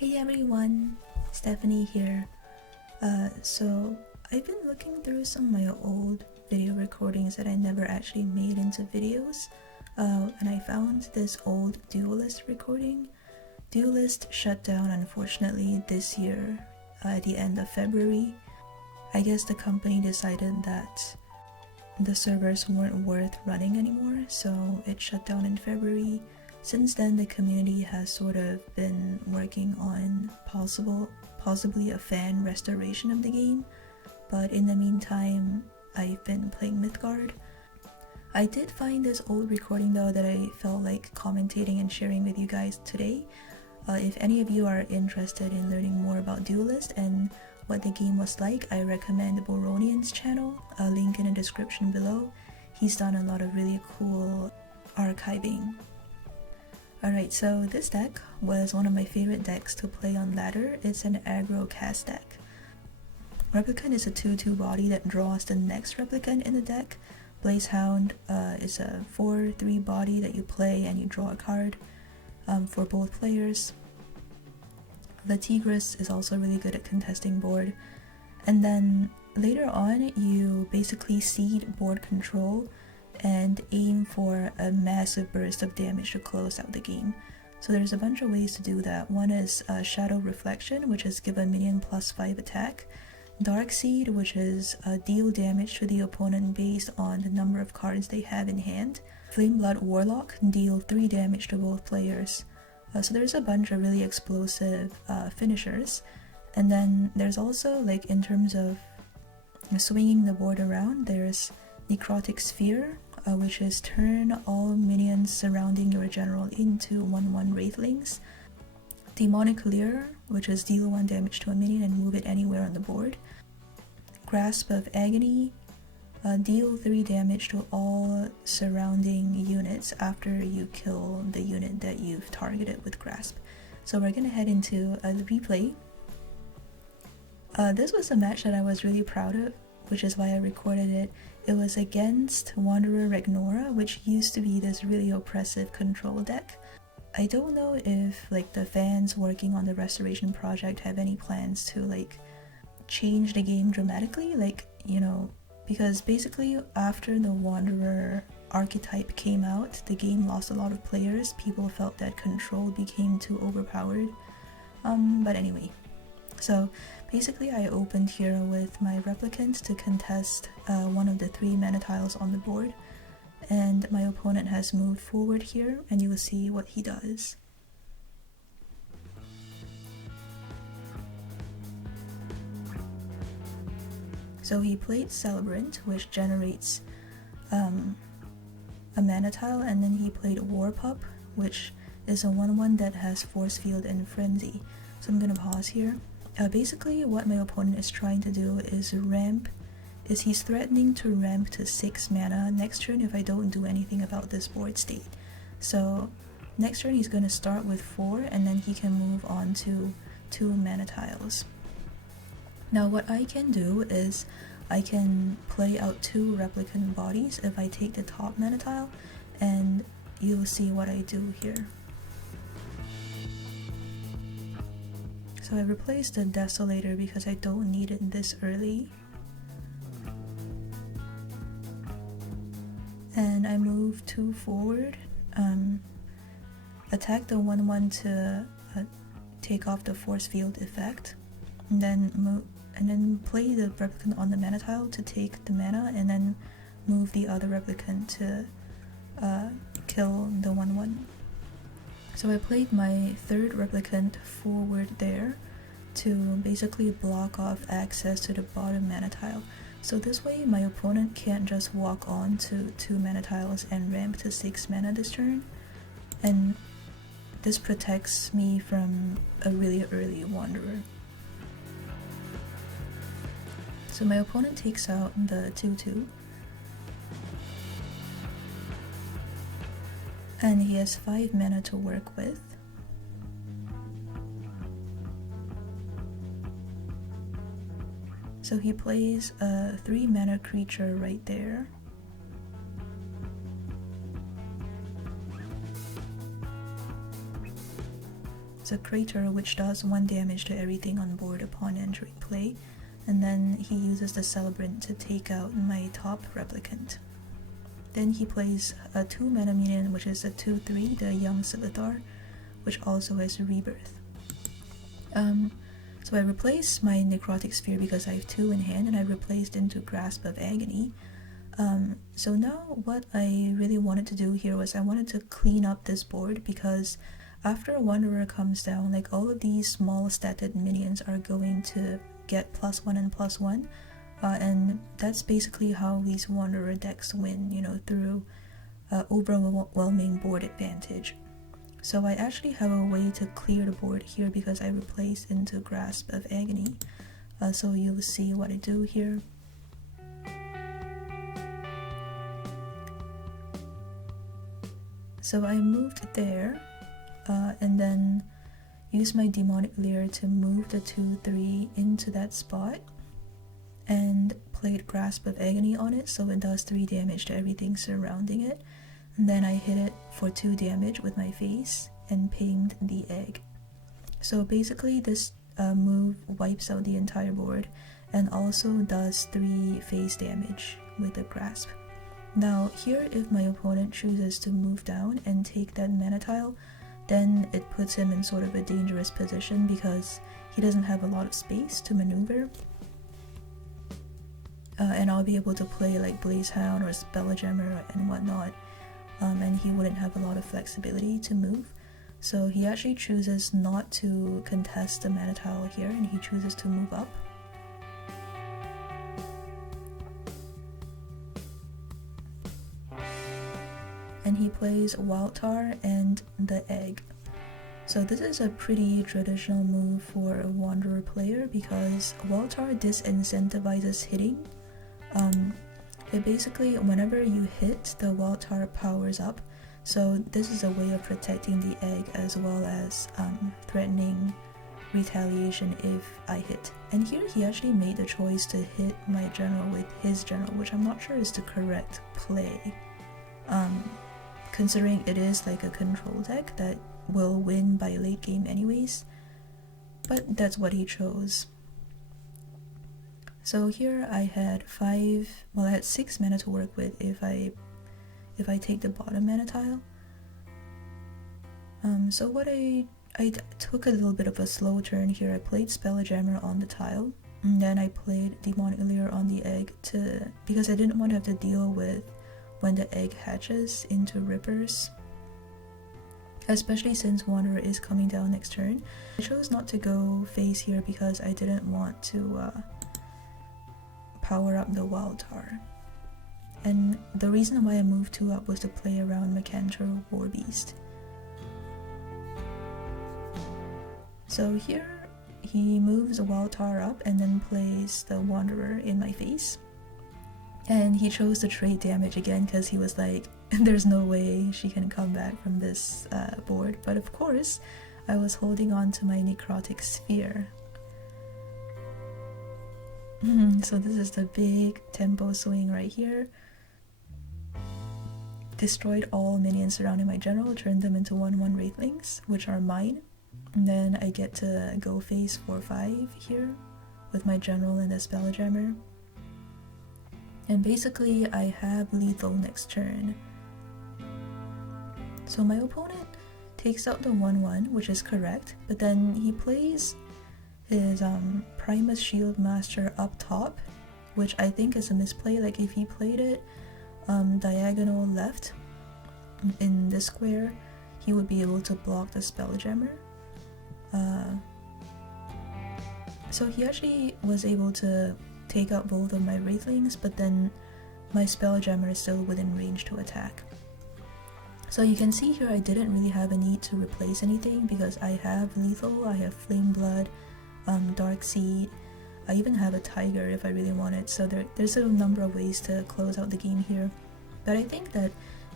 Hey everyone, Stephanie here. So I've been looking through some of my old video recordings that I never actually made into videos, and I found this old Duelyst recording. Duelyst shut down unfortunately this year at the end of February. I guess the company decided that the servers weren't worth running anymore, so it shut down in February. Since then, the community has sort of been working on possibly a fan restoration of the game, but in the meantime, I've been playing Mythgard. I did find this old recording though that I felt like commentating and sharing with you guys today. If any of you are interested in learning more about Duelyst and what the game was like, I recommend Boronian's channel, a link in the description below. He's done a lot of really cool archiving. Alright, so this deck was one of my favorite decks to play on ladder. It's an aggro cast deck. Replicant is a 2/2 body that draws the next replicant in the deck. Blazehound is a 4/3 body that you play and you draw a card for both players. The Tigress is also really good at contesting board. And then later on, you basically cede board control and aim for a massive burst of damage to close out the game. So there's a bunch of ways to do that. One is Shadow Reflection, which is give a minion +5 attack. Dark Seed, which is deal damage to the opponent based on the number of cards they have in hand. Flameblood Warlock, deal 3 damage to both players. So there's a bunch of really explosive finishers. And then there's also, like, in terms of swinging the board around, there's Necrotic Sphere, which is turn all minions surrounding your general into 1/1 Wraithlings. Demonic Leer, which is deal 1 damage to a minion and move it anywhere on the board. Grasp of Agony, deal 3 damage to all surrounding units after you kill the unit that you've targeted with Grasp. So we're gonna head into a replay. This was a match that I was really proud of, which is why I recorded it. It was against Wanderer Ragnora, which used to be this really oppressive control deck. I don't know if like the fans working on the restoration project have any plans to like change the game dramatically, like, you know, because basically after the Wanderer archetype came out, the game lost a lot of players. People felt that control became too overpowered. But anyway. So basically I opened here with my replicant to contest one of the 3 mana tiles on the board, and my opponent has moved forward here and you will see what he does. So he played Celebrant, which generates a mana tile, and then he played Warpup, which is a 1/1 that has Force Field and Frenzy. So I'm gonna pause here. Basically what my opponent is trying to do is he's threatening to ramp to 6 mana next turn if I don't do anything about this board state. So next turn he's going to start with 4 and then he can move on to 2 mana tiles. Now what I can do is I can play out 2 replicant bodies if I take the top mana tile, and you'll see what I do here. So I replaced the Desolator because I don't need it this early. And I move 2 forward, attack the 1/1 to take off the force field effect, and then play the replicant on the mana tile to take the mana, and then move the other replicant to kill the 1/1. So I played my 3rd replicant forward there to basically block off access to the bottom mana tile. So this way my opponent can't just walk on to 2 mana tiles and ramp to 6 mana this turn, and this protects me from a really early Wanderer. So my opponent takes out the 2/2. And he has 5 mana to work with. So he plays a 3 mana creature right there. casts a crater which does 1 damage to everything on board upon entering play, and then he uses the Celebrant to take out my top replicant. Then he plays a 2 mana minion, which is a 2/3, the Young Silithar, which also has Rebirth. So I replaced my Necrotic Sphere because I have 2 in hand, and I replaced into Grasp of Agony. So now what I really wanted to do here was I wanted to clean up this board, because after a Wanderer comes down, like all of these small statted minions are going to get +1 and +1, and that's basically how these Wanderer decks win, you know, through overwhelming board advantage. So I actually have a way to clear the board here because I replaced into Grasp of Agony. So you'll see what I do here. So I moved there, and then used my Demonic Lair to move the 2/3 into that spot, and played Grasp of Agony on it, so it does 3 damage to everything surrounding it. And then I hit it for 2 damage with my face and pinged the egg. So basically this move wipes out the entire board and also does 3 face damage with the Grasp. Now here, if my opponent chooses to move down and take that mana tile, then it puts him in sort of a dangerous position because he doesn't have a lot of space to maneuver. And I'll be able to play like Blazehound or Spelljammer and whatnot, and he wouldn't have a lot of flexibility to move. So he actually chooses not to contest the mana tile here, and he chooses to move up. And he plays Wildtar and the egg. So this is a pretty traditional move for a Wanderer player because Wildtar disincentivizes hitting. It basically, whenever you hit, the Wildtar powers up. So this is a way of protecting the egg as well as threatening retaliation if I hit. And here he actually made the choice to hit my general with his general, which I'm not sure is the correct play. Considering it is like a control deck that will win by late game anyways, but that's what he chose. So here I had 6 mana to work with if I take the bottom mana tile. So what I took a little bit of a slow turn here. I played Spelljammer on the tile, and then I played Demonic Lair on the egg because I didn't want to have to deal with when the egg hatches into Rippers, especially since Wanderer is coming down next turn. I chose not to go face here because I didn't want to power up the Wildtar. And the reason why I moved 2 up was to play around Macantro Warbeast. So here he moves the Wildtar up and then plays the Wanderer in my face. And he chose to trade damage again because he was like, there's no way she can come back from this board. But of course, I was holding on to my Necrotic Sphere. So this is the big tempo swing right here. Destroyed all minions surrounding my general, turned them into 1/1 Wraithlings, which are mine. And then I get to go face 4/5 here with my general and the Spelljammer. And basically I have lethal next turn. So my opponent takes out the 1/1, which is correct, but then he plays his Primus Shield Master up top, which I think is a misplay. Like if he played it diagonal left in this square, he would be able to block the Spelljammer. So he actually was able to take out both of my Wraithlings, but then my Spelljammer is still within range to attack. So you can see here I didn't really have a need to replace anything because I have lethal, I have Flame Blood, Dark Seed, I even have a Tiger if I really wanted, so there's a number of ways to close out the game here. But I think that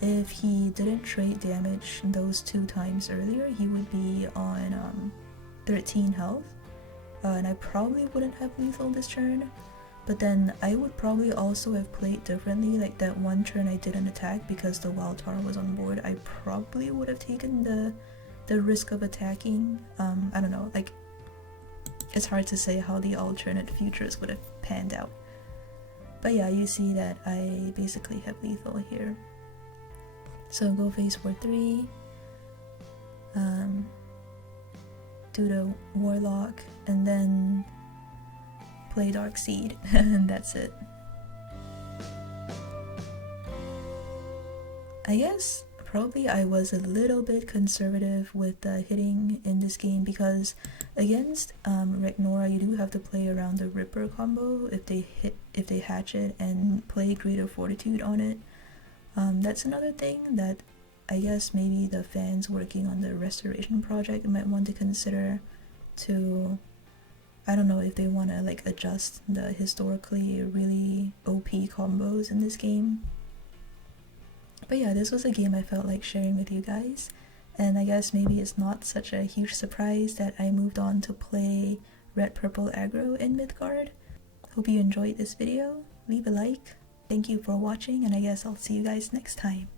if he didn't trade damage those 2 times earlier, he would be on 13 health, and I probably wouldn't have lethal this turn. But then I would probably also have played differently. Like that one turn I didn't attack because the Wildtar was on board, I probably would have taken the the risk of attacking. I don't know, like, it's hard to say how the alternate futures would have panned out. But yeah, you see that I basically have lethal here. So go phase 4-3, do the Warlock, and then play Dark Seed, and that's it. I guess probably I was a little bit conservative with hitting in this game, because against Ragnora you do have to play around the Ripper combo if they hatch it and play Greater Fortitude on it. That's another thing that I guess maybe the fans working on the restoration project might want to consider to, I don't know if they want to like adjust the historically really OP combos in this game. But yeah, this was a game I felt like sharing with you guys, and I guess maybe it's not such a huge surprise that I moved on to play red-purple aggro in Midgard. Hope you enjoyed this video. Leave a like. Thank you for watching, and I guess I'll see you guys next time.